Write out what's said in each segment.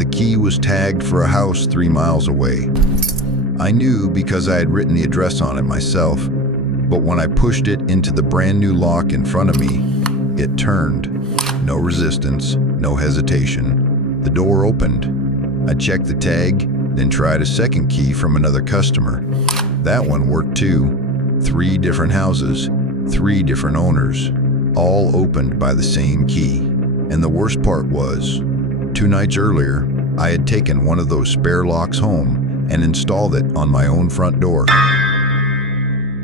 The key was tagged for a house 3 miles away. I knew because I had written the address on it myself, but when I pushed it into the brand new lock in front of me, it turned. No resistance, no hesitation. The door opened. I checked the tag, then tried a second key from another customer. That one worked too. 3 different houses, 3 different owners, all opened by the same key. And the worst part was, 2 nights earlier, I had taken one of those spare locks home and installed it on my own front door.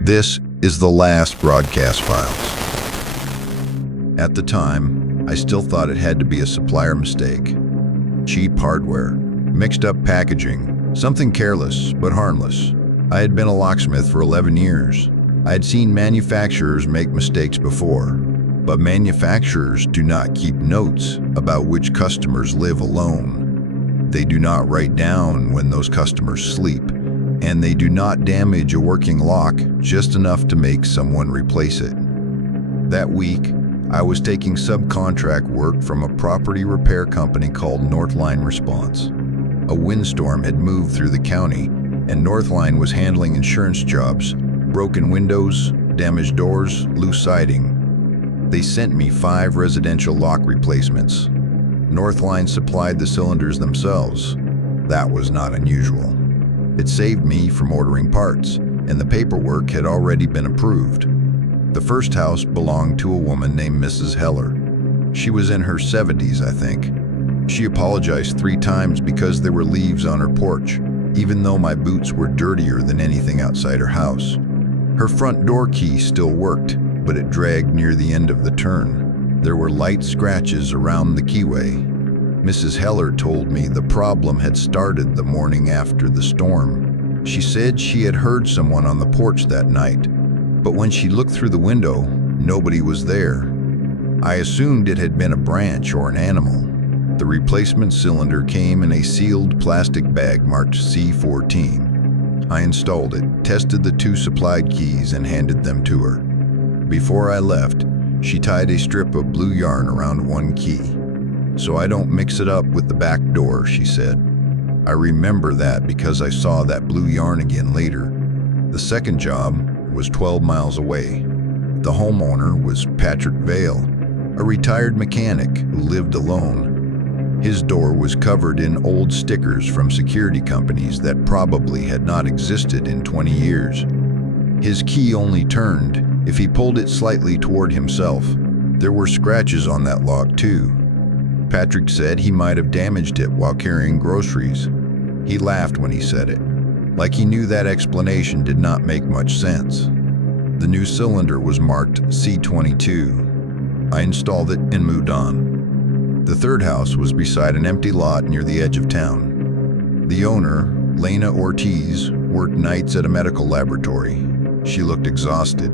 This is the last broadcast files. At the time, I still thought it had to be a supplier mistake. Cheap hardware, mixed up packaging, something careless but harmless. I had been a locksmith for 11 years. I had seen manufacturers make mistakes before, but manufacturers do not keep notes about which customers live alone. They do not write down when those customers sleep, and they do not damage a working lock just enough to make someone replace it. That week, I was taking subcontract work from a property repair company called Northline Response. A windstorm had moved through the county, and Northline was handling insurance jobs, broken windows, damaged doors, loose siding. They sent me 5 residential lock replacements. Northline supplied the cylinders themselves. That was not unusual. It saved me from ordering parts, and the paperwork had already been approved. The first house belonged to a woman named Mrs. Heller. She was in her 70s, I think. She apologized 3 times because there were leaves on her porch, even though my boots were dirtier than anything outside her house. Her front door key still worked, but it dragged near the end of the turn. There were light scratches around the keyway. Mrs. Heller told me the problem had started the morning after the storm. She said she had heard someone on the porch that night, but when she looked through the window, nobody was there. I assumed it had been a branch or an animal. The replacement cylinder came in a sealed plastic bag marked C14. I installed it, tested the 2 supplied keys, and handed them to her. Before I left, she tied a strip of blue yarn around one key. "So I don't mix it up with the back door," she said. I remember that because I saw that blue yarn again later. The second job was 12 miles away. The homeowner was Patrick Vale, a retired mechanic who lived alone. His door was covered in old stickers from security companies that probably had not existed in 20 years. His key only turned if he pulled it slightly toward himself. There were scratches on that lock too. Patrick said he might have damaged it while carrying groceries. He laughed when he said it, like he knew that explanation did not make much sense. The new cylinder was marked C22. I installed it and moved on. The third house was beside an empty lot near the edge of town. The owner, Lena Ortiz, worked nights at a medical laboratory. She looked exhausted.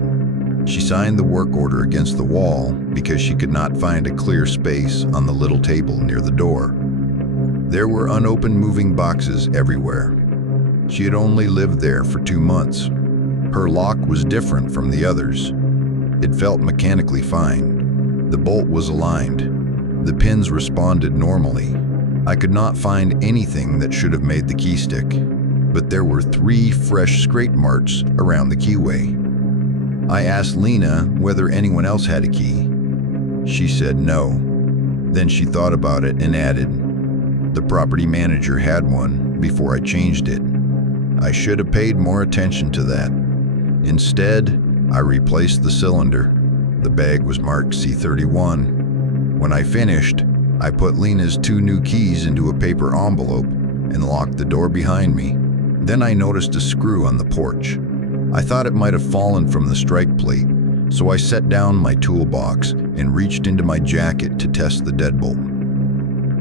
She signed the work order against the wall because she could not find a clear space on the little table near the door. There were unopened moving boxes everywhere. She had only lived there for 2 months. Her lock was different from the others. It felt mechanically fine. The bolt was aligned. The pins responded normally. I could not find anything that should have made the key stick, but there were 3 fresh scrape marks around the keyway. I asked Lena whether anyone else had a key. She said no. Then she thought about it and added, "The property manager had one before I changed it. I should have paid more attention to that." Instead, I replaced the cylinder. The bag was marked C31. When I finished, I put Lena's 2 new keys into a paper envelope and locked the door behind me. Then I noticed a screw on the porch. I thought it might have fallen from the strike plate, so I set down my toolbox and reached into my jacket to test the deadbolt.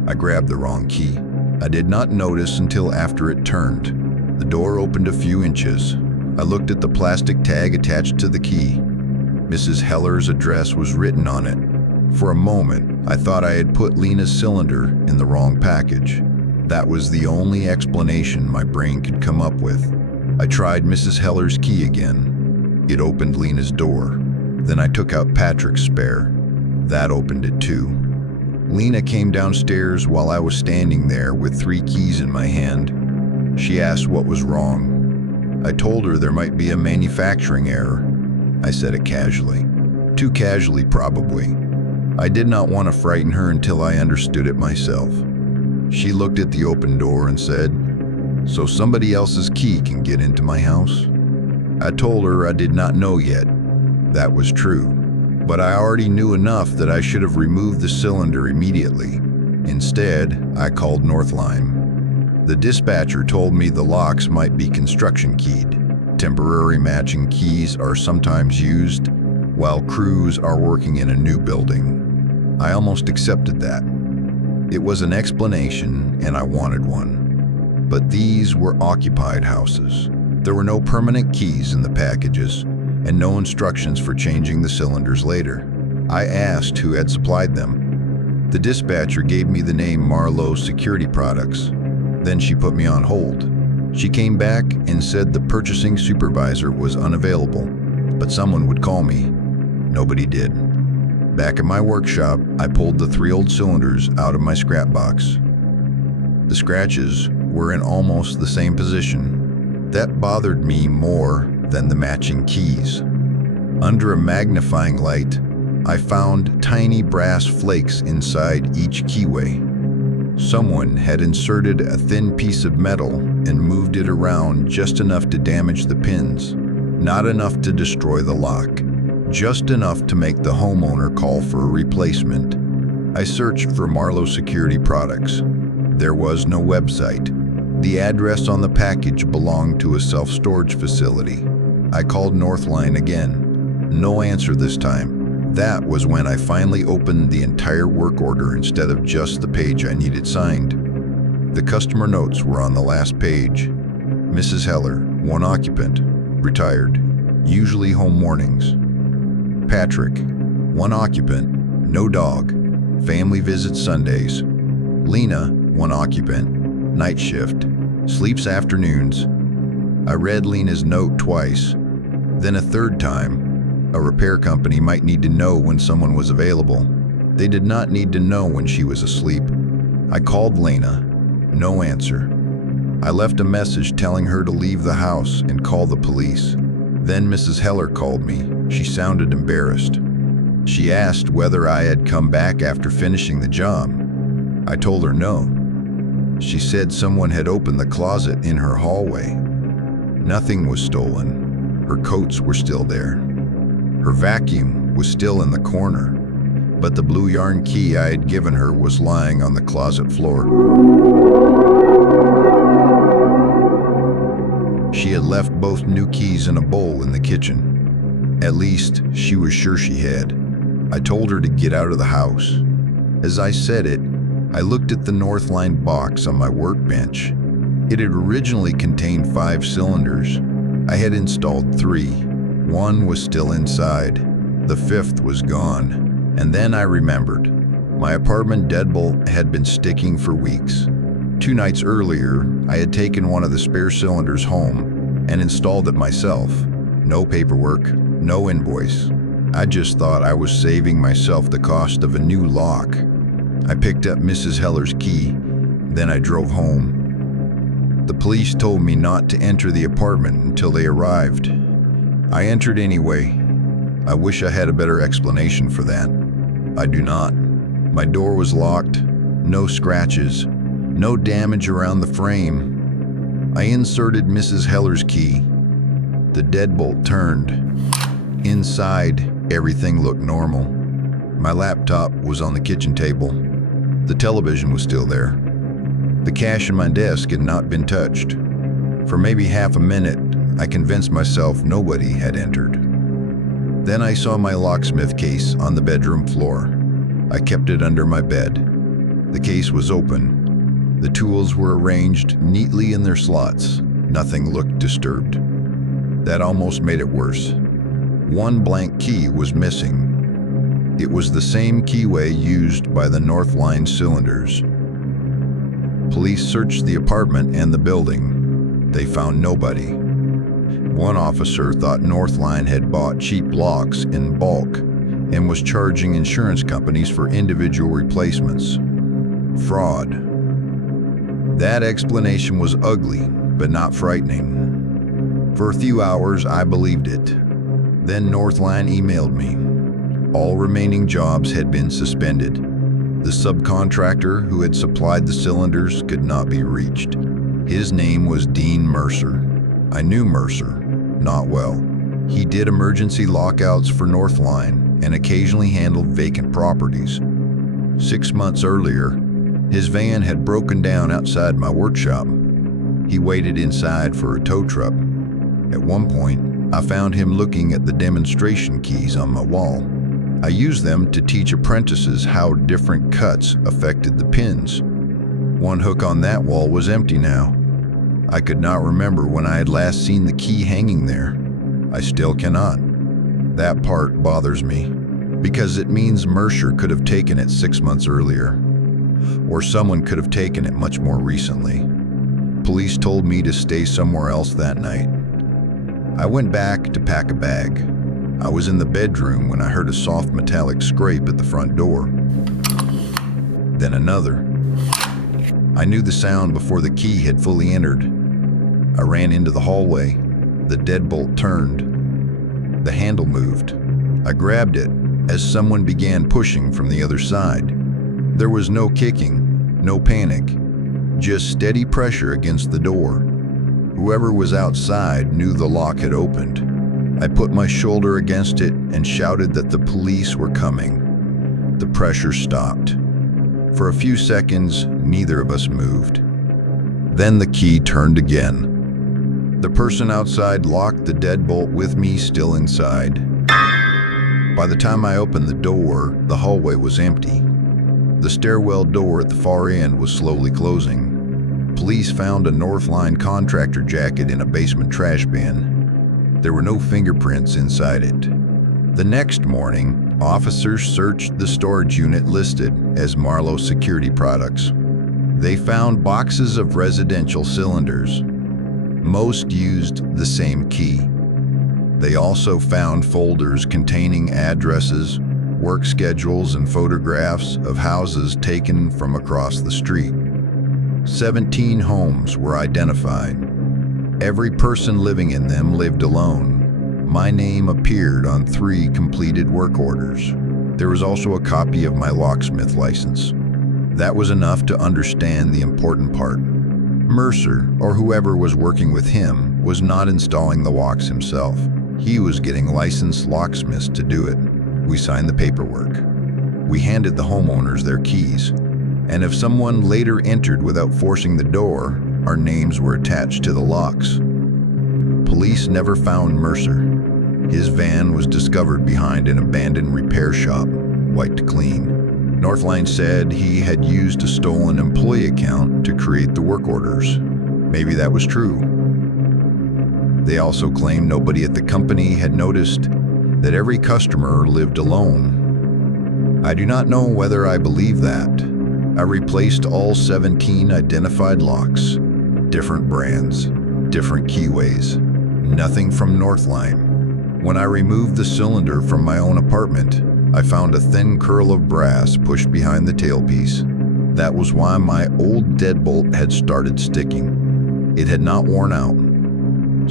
I grabbed the wrong key. I did not notice until after it turned. The door opened a few inches. I looked at the plastic tag attached to the key. Mrs. Heller's address was written on it. For a moment, I thought I had put Lena's cylinder in the wrong package. That was the only explanation my brain could come up with. I tried Mrs. Heller's key again. It opened Lena's door. Then I took out Patrick's spare. That opened it too. Lena came downstairs while I was standing there with 3 keys in my hand. She asked what was wrong. I told her there might be a manufacturing error. I said it casually. Too casually, probably. I did not want to frighten her until I understood it myself. She looked at the open door and said, "So somebody else's key can get into my house?" I told her I did not know yet. That was true. But I already knew enough that I should have removed the cylinder immediately. Instead, I called Northline. The dispatcher told me the locks might be construction keyed. Temporary matching keys are sometimes used while crews are working in a new building. I almost accepted that. It was an explanation, and I wanted one. But these were occupied houses. There were no permanent keys in the packages, and no instructions for changing the cylinders later. I asked who had supplied them. The dispatcher gave me the name Marlowe Security Products. Then she put me on hold. She came back and said the purchasing supervisor was unavailable, but someone would call me. Nobody did. Back at my workshop, I pulled the 3 old cylinders out of my scrap box. The scratches were in almost the same position. That bothered me more than the matching keys. Under a magnifying light, I found tiny brass flakes inside each keyway. Someone had inserted a thin piece of metal and moved it around just enough to damage the pins, not enough to destroy the lock, just enough to make the homeowner call for a replacement. I searched for Marlowe Security Products. There was no website. The address on the package belonged to a self-storage facility. I called Northline again. No answer this time. That was when I finally opened the entire work order instead of just the page I needed signed. The customer notes were on the last page. Mrs. Heller, 1 occupant, retired, usually home mornings. Patrick, 1 occupant, no dog, family visits Sundays. Lena, 1 occupant, night shift, sleeps afternoons. I read Lena's note twice, then a third time. A repair company might need to know when someone was available. They did not need to know when she was asleep. I called Lena. No answer. I left a message telling her to leave the house and call the police. Then Mrs. Heller called me. She sounded embarrassed. She asked whether I had come back after finishing the job. I told her no. She said someone had opened the closet in her hallway. Nothing was stolen. Her coats were still there. Her vacuum was still in the corner, but the blue yarn key I had given her was lying on the closet floor. She had left both new keys in a bowl in the kitchen. At least, she was sure she had. I told her to get out of the house. As I said it, I looked at the Northline box on my workbench. It had originally contained 5 cylinders. I had installed 3. 1 was still inside. The 5th was gone. And then I remembered. My apartment deadbolt had been sticking for weeks. 2 nights earlier, I had taken one of the spare cylinders home and installed it myself. No paperwork, no invoice. I just thought I was saving myself the cost of a new lock. I picked up Mrs. Heller's key, then I drove home. The police told me not to enter the apartment until they arrived. I entered anyway. I wish I had a better explanation for that. I do not. My door was locked, no scratches, no damage around the frame. I inserted Mrs. Heller's key. The deadbolt turned. Inside, everything looked normal. My laptop was on the kitchen table. The television was still there. The cash in my desk had not been touched. For maybe half a minute, I convinced myself nobody had entered. Then I saw my locksmith case on the bedroom floor. I kept it under my bed. The case was open. The tools were arranged neatly in their slots. Nothing looked disturbed. That almost made it worse. 1 blank key was missing. It was the same keyway used by the Northline cylinders. Police searched the apartment and the building. They found nobody. One officer thought Northline had bought cheap locks in bulk and was charging insurance companies for individual replacements. Fraud. That explanation was ugly, but not frightening. For a few hours, I believed it. Then Northline emailed me. All remaining jobs had been suspended. The subcontractor who had supplied the cylinders could not be reached. His name was Dean Mercer. I knew Mercer, not well. He did emergency lockouts for Northline and occasionally handled vacant properties. 6 months earlier, his van had broken down outside my workshop. He waited inside for a tow truck. At one point, I found him looking at the demonstration keys on my wall. I used them to teach apprentices how different cuts affected the pins. One hook on that wall was empty now. I could not remember when I had last seen the key hanging there. I still cannot. That part bothers me, because it means Mercer could have taken it 6 months earlier, or someone could have taken it much more recently. Police told me to stay somewhere else that night. I went back to pack a bag. I was in the bedroom when I heard a soft metallic scrape at the front door. Then another. I knew the sound before the key had fully entered. I ran into the hallway. The deadbolt turned. The handle moved. I grabbed it as someone began pushing from the other side. There was no kicking, no panic, just steady pressure against the door. Whoever was outside knew the lock had opened. I put my shoulder against it and shouted that the police were coming. The pressure stopped. For a few seconds, neither of us moved. Then the key turned again. The person outside locked the deadbolt with me still inside. By the time I opened the door, the hallway was empty. The stairwell door at the far end was slowly closing. Police found a Northline contractor jacket in a basement trash bin. There were no fingerprints inside it. The next morning, officers searched the storage unit listed as Marlowe Security Products. They found boxes of residential cylinders. Most used the same key. They also found folders containing addresses, work schedules, and photographs of houses taken from across the street. 17 homes were identified. Every person living in them lived alone. My name appeared on 3 completed work orders. There was also a copy of my locksmith license. That was enough to understand the important part. Mercer, or whoever was working with him, was not installing the locks himself. He was getting licensed locksmiths to do it. We signed the paperwork. We handed the homeowners their keys, and if someone later entered without forcing the door, our names were attached to the locks. Police never found Mercer. His van was discovered behind an abandoned repair shop, wiped clean. Northline said he had used a stolen employee account to create the work orders. Maybe that was true. They also claimed nobody at the company had noticed that every customer lived alone. I do not know whether I believe that. I replaced all 17 identified locks, different brands, different keyways, nothing from Northline. When I removed the cylinder from my own apartment, I found a thin curl of brass pushed behind the tailpiece. That was why my old deadbolt had started sticking. It had not worn out.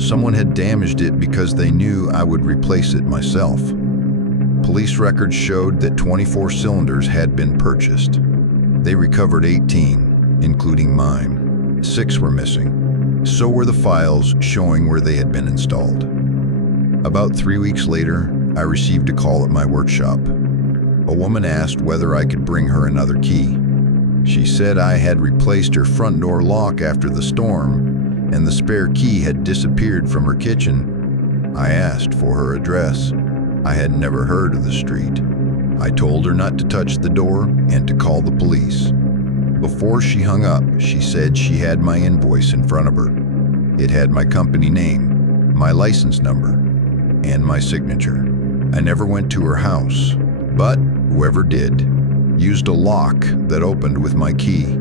Someone had damaged it because they knew I would replace it myself. Police records showed that 24 cylinders had been purchased. They recovered 18, including mine. 6 were missing. So were the files showing where they had been installed. About 3 weeks later, I received a call at my workshop. A woman asked whether I could bring her another key. She said I had replaced her front door lock after the storm, and the spare key had disappeared from her kitchen. I asked for her address. I had never heard of the street. I told her not to touch the door and to call the police. Before she hung up, she said she had my invoice in front of her. It had my company name, my license number, and my signature. I never went to her house, but whoever did used a lock that opened with my key.